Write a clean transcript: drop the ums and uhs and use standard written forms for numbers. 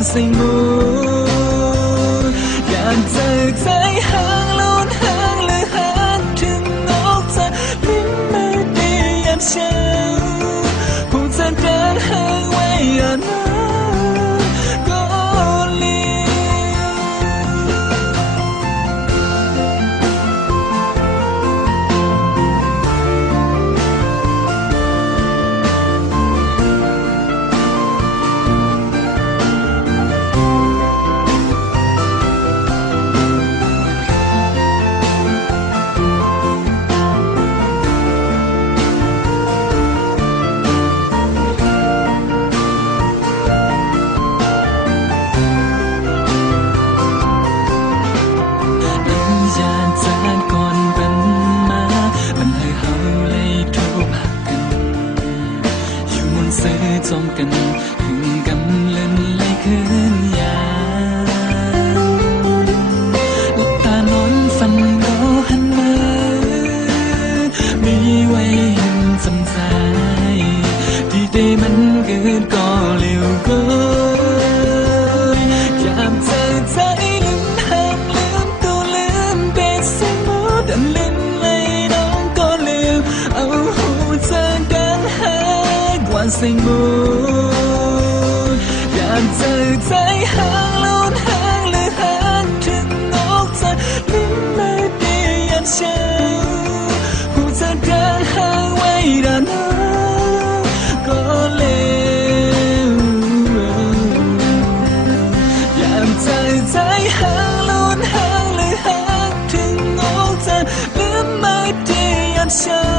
วันสิ่งมูอยากเจอใจห่างลุ้นห่างหรือห่างถึงนอกจากลิ้นไม่ดียันเช้าผู้จะเดินห่างไว้อย่านะจอมกันถึงกำเล่นไหลคืนยาหลับตานอนฝันก็หันมามีไว้เห็นสำสายที่ได้มันเกิดก็เร็วก็อยากเจอใจลืมห่างลืมตัวลืมเด็กเสียงหมดดันเล่นไหลน้องก็ลืมเอาหูเจอกันหากวันสิ่งมูอยากเจอใจห่างลุ้นห่างหรือห่างถึงนอกจากลิ้นไม่ดียันเช้าผู้จะเดินห่างไว้ด้านหน้าก็เร็วอยากเจอใจห่างลุ้นห่างหรือห่างถึงนอกจากลิ้นไม่ดียันเช้า